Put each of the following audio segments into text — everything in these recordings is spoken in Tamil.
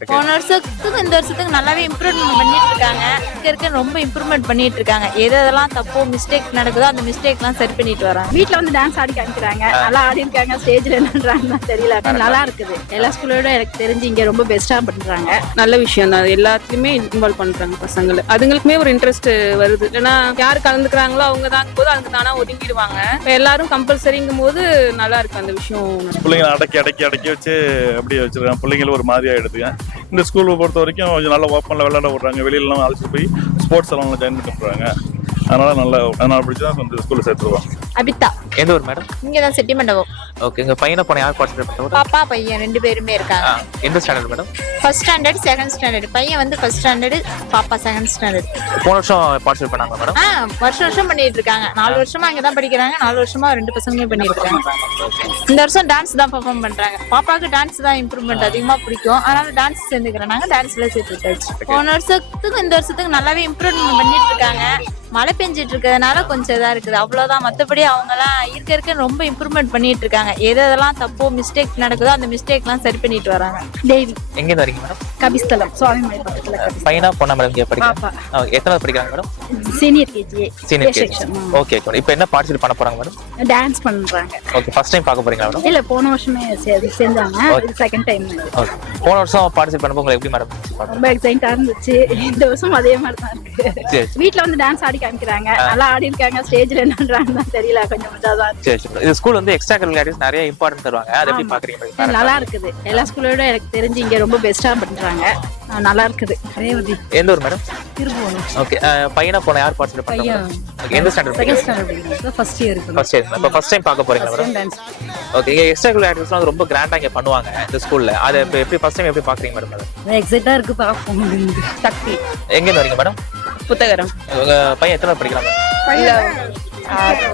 போன வருஷத்துக்கு இந்த வருஷத்துக்கு நல்லாவே இம்ப்ரூவ்மெண்ட் பண்ணிட்டு இருக்காங்க. இருக்க ரொம்ப இம்ப்ரூவ்மெண்ட் பண்ணிட்டு இருக்காங்க. எதெல்லாம் தப்போ மிஸ்டேக் நடக்குதோ அந்த மிஸ்டேக்லாம் சரி பண்ணிட்டு வராங்க. வீட்ல வந்து டான்ஸ் ஆடி காமிக்கிறாங்க. நல்லா ஆடி இருக்காங்க. ஸ்டேஜ்ல என்னன்றாங்க தெரியல. நல்லா இருக்குது. எல்லா ஸ்கூலோட எனக்கு தெரிஞ்சு இங்க ரொம்ப பெஸ்டா பண்றாங்க. நல்ல விஷயம் தான். எல்லாத்துலயுமே இன்வால்வ் பண்றாங்க பசங்களை. அதுங்களுக்குமே ஒரு இன்ட்ரெஸ்ட் வருது. ஏன்னா யார் கலந்துக்கிறாங்களோ அவங்க தான் போது அதுக்கு தானா ஒதுங்கிடுவாங்க. இப்போ எல்லாரும் கம்பல்சரிங்கும் போது நல்லா இருக்கு அந்த விஷயம். பிள்ளைங்களை அடக்கி வச்சு அப்படியே வச்சிருக்காங்க. பிள்ளைங்களும் ஒரு மாதிரியா எடுத்துங்க. இந்த ஸ்கூலை பொறுத்த வரைக்கும் கொஞ்சம் நல்லா ஓப்பனில் விளையாட விடுறாங்க. வெளியிலலாம் அழைச்சிட்டு போய் ஸ்போர்ட்ஸ் எல்லாம் ஜாயின் பண்ணி விடுறாங்க. அதனால பிடிச்சதான் இந்த ஸ்கூலில் சேர்த்துருவாங்க. அபிதா எந்த ஊர் மேடம்? இங்கதான் செட்டி மண்டபம். ஓகே, உங்க பையனை போன யார் பார்ட்டிசிபேட் பண்ணுவாங்க? பாப்பா பையன் 2 பேருமே இருக்காங்க. எந்த standard madam? First standard second standard. பையன் வந்து ஃபர்ஸ்ட் ஸ்டாண்டர்ட், பாப்பா செகண்ட் ஸ்டாண்டர்ட். போன வருஷம் பார்ட்டிசிபேட் பண்ணாங்க மேடம்? வருஷம் பண்ணிட்டு இருக்காங்க. 4 வருஷமா அங்கதான் படிக்கிறாங்க. 4 வருஷமா 2 பசங்களுமே பண்ணிட்டு இருக்காங்க. இந்த வருஷம் டான்ஸ் தான் பெர்ஃபார்ம் பண்றாங்க. பாப்பாக்கு டான்ஸ் தான் இம்ப்ரூவ்மெண்ட் அதிகமா பிடிக்கும். அதனால டான்ஸ் சேர்ந்துக்கிறேன். நாங்க டான்ஸ்ல சேர்த்துட்டாச்சு. போன வருஷத்துக்கு இந்த வருஷத்துக்கு நல்லாவே இம்ப்ரூவ்மெண்ட் பண்ணிட்டு இருக்காங்க. மழை பெஞ்சிட்டு இருக்கிறதுனால கொஞ்சம் இதா இருக்குது, அவ்வளவுதான். மற்றபடி அவங்க எல்லாம் இருக்க ரொம்ப இம்ப்ரூவ்மெண்ட் பண்ணிட்டு இருக்காங்க. எதெல்லாம் தப்போ மிஸ்டேக் நடக்குதோ அந்த மிஸ்டேக்லாம் சரி பண்ணிட்டு வராங்க. தேவி எங்க இருந்து வரீங்க மேடம்? கபிஸ்தலம் சுவாமிமலை பக்கத்துல. பையனா பொண்ணா மேடம்? இங்க படிக்கிறாங்க. எத்தனை படிக்கிறாங்க madam? Senior KG. Senior KG. Okay, இப்போ என்ன பார்ட்டிசிபேட் பண்ண போறாங்க மேடம்? டான்ஸ் பண்றாங்க. ஓகே, ஃபர்ஸ்ட் டைம் பார்க்க போறீங்களா மேடம்? இல்ல போன வருஷமே சேர்ந்தாங்க. இது செகண்ட் டைம். ஓகே, போன வருஷம் பார்ட்டிசிபேட் பண்ணப்போ உங்களுக்கு எப்படி மேடம்? ரொம்ப எக்ஸைட்டா இருந்துச்சு. இந்த வருஷம் அதே மாதிரி தான் இருக்கு. வீட்ல வந்து டான்ஸ் ஆடி காமிக்கிறாங்க. நல்லா ஆடி இருக்காங்க. ஸ்டேஜ்ல என்னன்றாங்க தெரியல. கொஞ்சம் மஜாதான். சரி சரி. இந்த ஸ்கூல் வந்து எக்ஸ்ட்ரா கரிக்குலர் ஆக்டிவிட்டிஸ் நிறைய இம்பார்ட்டன்ட் தருவாங்க. அதை எப்படி பாக்குறீங்க? நல்லா இருக்குது. எல்லா ஸ்கூலோட எனக்கு தெரிஞ்சு இங்க ரொம்ப பெஸ்டா பண்றாங்க. நல்லா இருக்குது. ரேவதி. எந்த ஊர் மேடம்? திருபுவனம். ஓகே, பையனா போன யார் பார்ட்டிசிபேட் பண்ணாங்க? எந்த standard? Second standard. First year. First year. இப்போ ஃபர்ஸ்ட் டைம் பார்க்க போறீங்களா மேடம்? டான்ஸ். ஓகே, இங்க எக்ஸ்ட்ரா கரிக்குலர் ஆக்டிவிட்டிஸ் வந்து ரொம்ப கிராண்டா இங்க பண்ணுவாங்க இந்த ஸ்கூல்ல. அதை இப்போ எப்படி ஃபர்ஸ்ட் டைம் எப்படி பாக்குறீங்க மேடம்? எக்ஸைட்டா இருக்கு பாப்போம். சக்தி. எங்க இருந்து வரீங்க மேடம்? புத்தகரம். உங்க பையன் எத்தனை படிக்கிறாங்க?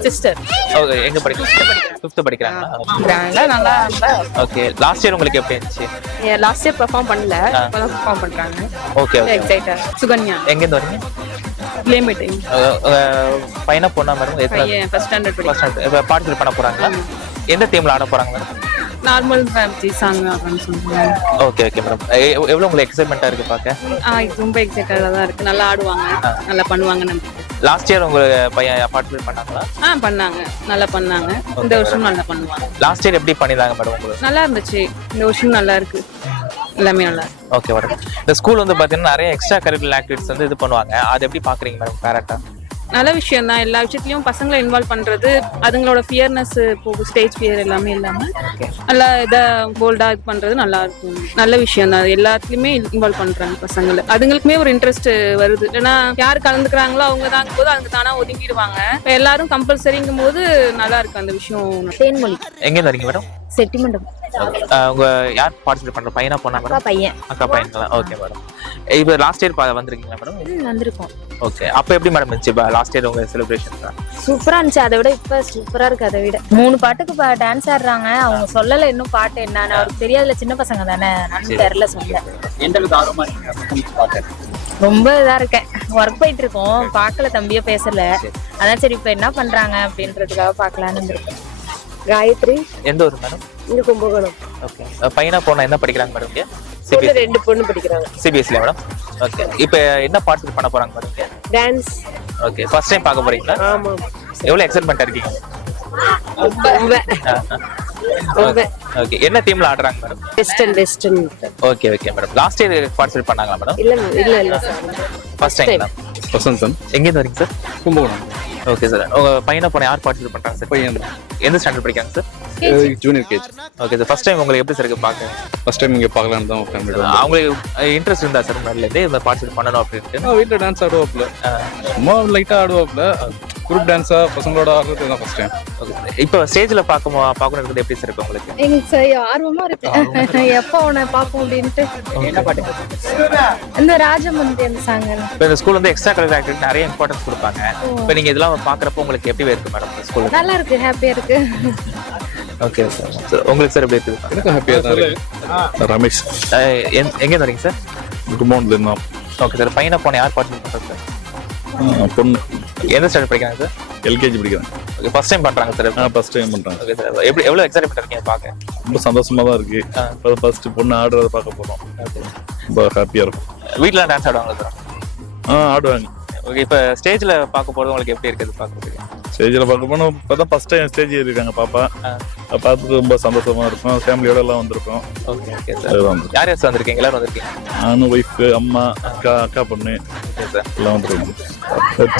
சிஸ்டர். ஓகே, எங்க படிக்கிறாங்க? 5th படிக்கிறாங்களா? நல்லா. ஓகே, லாஸ்ட் இயர் உங்களுக்கு எப்படி இருந்துச்சு? லாஸ்ட் இயர் பெர்ஃபார்ம் பண்ணல. இப்போதான் பெர்ஃபார்ம் பண்றாங்க. Okay okay. எக்ஸைட்டா. சுகன்யா. எங்க இருந்து வரீங்க? ப்ளேமேட். பையனா பொண்ணா மேடம்? எத்தனை? First standard. First standard. இப்போ பார்ட்டிசிபேட் பண்ண போறாங்களா? எந்த டீம்ல ஆட போறாங்க மேடம்? நார்மல் ஃபேமிலி சாங் ஆடுறேன்னு சொல்றாங்க. Okay okay madam. எவ்வளவு உங்களுக்கு எக்ஸைட்மெண்டா இருக்கு பாக்க? இது ரொம்ப எக்ஸைட்டடா தான் இருக்கு. நல்லா ஆடுவாங்க. நல்லா பண்ணுவாங்க நம்பிக்கை. லாஸ்ட் இயர் உங்க பையன் பார்ட்டிசிபேட் பண்ணாங்களா? பண்ணாங்க. நல்லா பண்ணாங்க. இந்த வருஷம் நல்லா பண்ணுவாங்க. லாஸ்ட் இயர் எப்படி பண்ணிருந்தாங்க மேடம் உங்களுக்கு? நல்லா இருந்துச்சு. இந்த வருஷம் நல்லா இருக்கு. எல்லாமே நல்லா இருக்கு. Okay madam. இந்த ஸ்கூல் வந்து பாத்தீங்கன்னா நிறைய எக்ஸ்ட்ரா கரிக்குலர் ஆக்டிவிட்டிஸ் வந்து இது பண்ணுவாங்க. அதை எப்படி பாக்குறீங்க மேடம் பேரண்டா? நல்ல விஷயம் தான். எல்லா விஷயத்துலயும் பசங்களை இன்வால்வ் பண்றது. அதுங்களோட ஃபியர்னஸ் போகும். ஸ்டேஜ் ஃபியர் எல்லாமே இல்லாம நல்லா இதை போல்டா இது பண்றது நல்லா இருக்கும். நல்ல விஷயம் தான். எல்லாத்துலயுமே இன்வால்வ் பண்றாங்க பசங்களை. அதுங்களுக்குமே ஒரு இன்ட்ரெஸ்ட் வருது. ஏன்னா யார் கலந்துக்கிறாங்களோ அவங்க தான் போது அதுக்கு தானா ஒதுங்கிடுவாங்க. இப்போ எல்லாரும் கம்பல்சரிங்கும் போது நல்லா இருக்கு அந்த விஷயம். தேன்மொழி. எங்க இருந்து வரீங்க மேடம்? செட்டி மண்டபம். உங்க யார் பார்ட்டிசிபேட் பண்ற? பையனா பொண்ணா மேடம்? பையன். அக்கா பையன்களா? Okay madam. இப்போ லாஸ்ட் இயர் வந்திருக்கீங்களா மேடம்? வந்திருக்கோம். ஓகே, அப்போ எப்படி மேடம் இருந்துச்சு லாஸ்ட் இயர் உங்க செலிப்ரேஷன்? சூப்பரா இருந்துச்சு. அதை விட இப்ப சூப்பரா இருக்கு. அதை விட 3 பாட்டுக்கு டான்ஸ் ஆடுறாங்க. அவங்க சொல்லல இன்னும் பாட்டு என்னன்னு. அவருக்கு தெரியாதுல, சின்ன பசங்க தானே. நான் தெரியல சொல்ல. ரொம்ப இதா இருக்கேன். ஒர்க் போயிட்டு இருக்கோம். பாக்கல, தம்பிய பேசல. அதான் சரி இப்ப என்ன பண்றாங்க அப்படின்றதுக்காக பாக்கலான்னு இருந்திருக்கேன். காயத்ரி. எந்த ஊர் மேடம்? இங்க கும்பகோணம். ஓகே, பையனா பொண்ணா என்ன படிக்கிறாங்க மேடம்? இங்க 2 பொண்ணு படிக்கிறாங்க. சிபிஎஸ்சில மேடம்? ஓகே, இப்போ என்ன பார்ட்டிசிபேட் பண்ண போறாங்க madam? Dance. Okay, first time பார்க்க போறீங்களா? ஆமா. எவ்வளவு எக்ஸைட்மென்ட்டா இருக்கீங்க? ஓகே, என்ன டீம்ல ஆடுறாங்க madam? Western. Okay okay madam. Last year participate பண்ணாங்களா மேடம்? இல்ல ஃபர்ஸ்ட் டைம். வசந்தன். எங்க இருந்து வரீங்க சார்? கும்பகோணம். Okay sir. உங்க பையனை போன யார் பார்ட்டிசிபேட் பண்றாங்க சார்? பையன். எந்த ஸ்டாண்டர்ட் படிக்கிறாங்க sir? Junior KG. Okay sir. First time உங்களுக்கு எப்படி சார் இருக்கு பாக்க? ஃபர்ஸ்ட் டைம் இங்கே பார்க்கலான்னு தான் ஃபேமிலி. அவங்களுக்கு இன்ட்ரெஸ்ட் இருந்தா சார் முன்னாடிலேருந்து இந்த பார்ட்டிசிபேட் பண்ணணும் அப்படின்ட்டு? வீட்டில் டான்ஸ் ஆடுவாப்புல. சும்மா லைட்டாக ஆடுவாப்புல. குரூப் டான்ஸா பசங்களோட ஆடுறது தான் ஃபர்ஸ்ட் டைம். ஓகே, இப்போ ஸ்டேஜ்ல பார்க்கணும் எப்படி சார் இருக்கு உங்களுக்கு? எனக்கு ஆர்வமா இருக்கு. எப்போ உன்னை பார்ப்போம் அப்படின்ட்டு. என்ன பாட்டு? இந்த ராஜமந்திரி அந்த சாங். இப்போ இந்த ஸ்கூல் வந்து எக்ஸ்ட்ரா கரிக்குலர் ஆக்டிவிட்டி நிறைய இம்பார்ட்டன்ஸ் கொடுப்பாங்க. இப்போ நீங்க இதெல்லாம் பாக்குறப்போ உங்களுக்கு எப்படி இருக்கு மேடம் ஸ்கூல்? நல்லா இருக்கு. ஹாப்பியா இருக்கு. Okay sir. உங்களுக்கு சார் எப்படி இருக்கு? எனக்கு ஹாப்பியாக தான் இருக்கு. ரமேஷ். எங்க வரீங்க சார்? கும்பகோணத்துல இருந்தா. Okay sir. பையனை போன யார் பார்ட்டிசிபேட் பண்றாங்க சார்? பொண்ணு. எந்த ஸ்டாண்டர்ட் படிக்கிறாங்க சார்? எல்கேஜி படிக்கிறாங்க. ஓகே, ஃபர்ஸ்ட் டைம் பண்றாங்க சார்? ஃபர்ஸ்ட் டைம் பண்றாங்க. Okay sir. எவ்வளவு எக்ஸைட்மென்ட் இருக்கீங்க பாக்க? ரொம்ப சந்தோஷமா தான் இருக்கு. இப்போ ஃபர்ஸ்ட் பொண்ணு ஆடுறத பார்க்க போறோம். ரொம்ப ஹாப்பியா இருக்கும். வீட்ல டான்ஸ் ஆடுவாங்க சார்? ஆடுவாங்க. ஓகே, இப்போ ஸ்டேஜ்ல பார்க்க போறது உங்களுக்கு எப்படி இருக்குது பார்க்கறதுக்கு? ஸ்டேஜில் பார்க்க போனால் இப்போதான் ஃபர்ஸ்ட் டைம் ஸ்டேஜ் ஏறிருக்காங்க பாப்பா. பார்த்துட்டு ரொம்ப சந்தோஷமா இருக்கும். ஃபேமிலியோட எல்லாம் வந்திருக்கோம். Okay okay sir. யார் யார் வந்திருக்கீங்க? எல்லாரும் வந்திருக்கீங்க? நானும் ஒய்ஃபு, அம்மா, அக்கா பொண்ணு எல்லாம் வந்துருக்கோம்.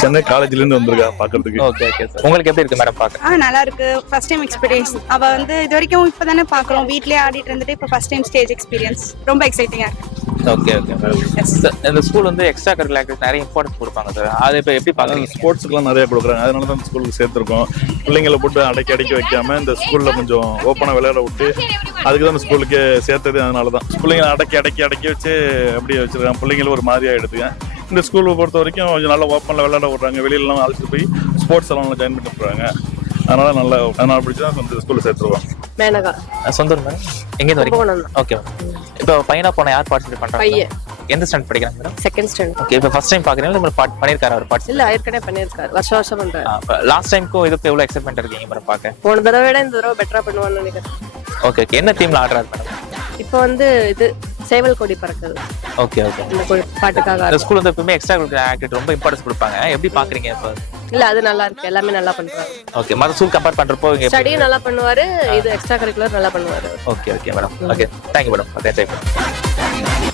சென்னை காலேஜ்லேருந்து வந்திருக்கா பார்க்கறதுக்கு. Okay okay sir. உங்களுக்கு எப்படி இருக்கு மேடம் பார்க்க? நல்லா இருக்கு. First time experience. அவ வந்து இது வரைக்கும் இப்பதானே பாக்குறோம், வீட்லயே ஆடிட்டு இருந்துட்டு இப்போ ஃபர்ஸ்ட் டைம் ஸ்டேஜ் எக்ஸ்பீரியன்ஸ். ரொம்ப எக்ஸைட்டிங்கா இருக்கு. Okay okay madam. இந்த ஸ்கூல் வந்து எக்ஸ்ட்ரா கரிக்குலர் ஆக்டிவிட்டி நிறைய இம்பார்ட்டன்ஸ் கொடுப்பாங்க சார். அதை இப்போ எப்படி பார்க்குறீங்க? ஸ்போர்ட்ஸ்க்குலாம் நிறைய கொடுக்குறாங்க. அதனால தான் இந்த ஸ்கூலுக்கு சேர்த்துருக்கோம். பிள்ளைங்களை போட்டு அடக்கி வைக்காம இந்த ஸ்கூல்ல கொஞ்சம் ஓப்பனாக விளையாட விட்டு அதுக்கு தான் இந்த ஸ்கூலுக்கு சேர்த்தது. அதனால தான் பிள்ளைங்களை அடக்கி வச்சு அப்படியே வச்சிருக்காங்க. பிள்ளைங்களும் ஒரு மாதிரியாக எடுத்துங்க. இந்த ஸ்கூலை பொறுத்த வரைக்கும் கொஞ்சம் நல்லா ஓப்பனில் விளையாட விட்றாங்க. வெளியிலலாம் அழைச்சிட்டு போய் ஸ்போர்ட்ஸ் எல்லாம் ஜாயின் பண்ணி விட்றாங்க. அதனால பிடிச்சதான் இந்த ஸ்கூலில் சேர்த்துருவாங்க. மேனகா சொந்த ஊர் மேடம்? எங்கேருந்து வரீங்க? Okay madam. இப்போ பையனா போன யார் பார்ட்டிசிபேட் பண்றாங்க? பையன். எந்த ஸ்டாண்ட் படிக்கிறாங்க மேடம்? Second standard. ஓகே, இப்போ ஃபர்ஸ்ட் டைம் பார்க்குறீங்களா? இல்லை பண்ணியிருக்காரு அவர் பார்ட்டிசிபேட்? இல்ல ஏற்கனவே பண்ணிருக்காரு, வருஷம் வருஷம் பண்றாரு. லாஸ்ட் டைம்க்கும் இதுக்கு எவ்வளோ எக்ஸைட்மெண்ட் இருக்கீங்க மேடம் பார்க்க? போன தடவை விட இந்த தடவை பெட்டரா பண்ணுவான்னு நினைக்கிறேன். Okay okay. என்ன டீம்ல ஆடுறாரு மேடம்? இப்போ வந்து இது சேவல் கொடி பறக்குது. Okay okay. இந்த பாட்டுக்காக இந்த ஸ்கூல் வந்து எப்பவுமே எக்ஸ்ட்ரா கரிக்குலர் ஆக்டிவிட்டி ரொம்ப இம்பார்ட்டன்ஸ் கொடுப்பாங்க. எப்படி பார்க்குறீங்க இப்போ? இல்ல அது நல்லா இருக்கு, எல்லாமே நல்லா பண்றாங்க. ஓகே, மற்ற ஸ்கூல் கம்பேர் பண்றப்போ இங்க ஸ்டடியும் நல்லா பண்ணுவாரு, இது எக்ஸ்ட்ரா கரிக்குலர் நல்லா பண்ணுவாரு. Okay okay madam. Okay, thank you madam. Enjoy பண்ணுங்க.